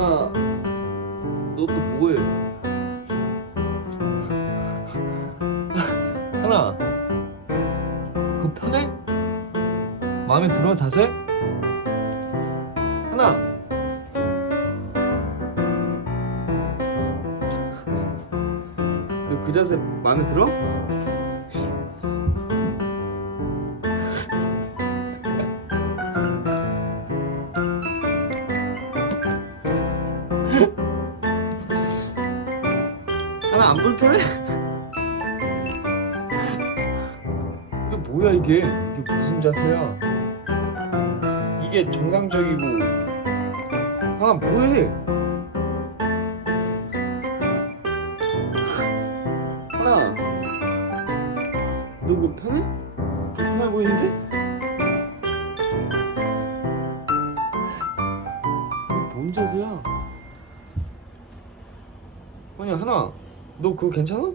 하나 너 또 뭐해? 하나 그 편해? 마음에 들어 자세? 하나 너 그 자세 마음에 들어? 하나 안 불편해? 이게 뭐야 이게? 이게 무슨 자세야? 이게 정상적이고 하나 뭐해? 하나 너 그거 편해? 불편해 보이는데? 뭔 자세야? 아니 하나 너 그거 괜찮아?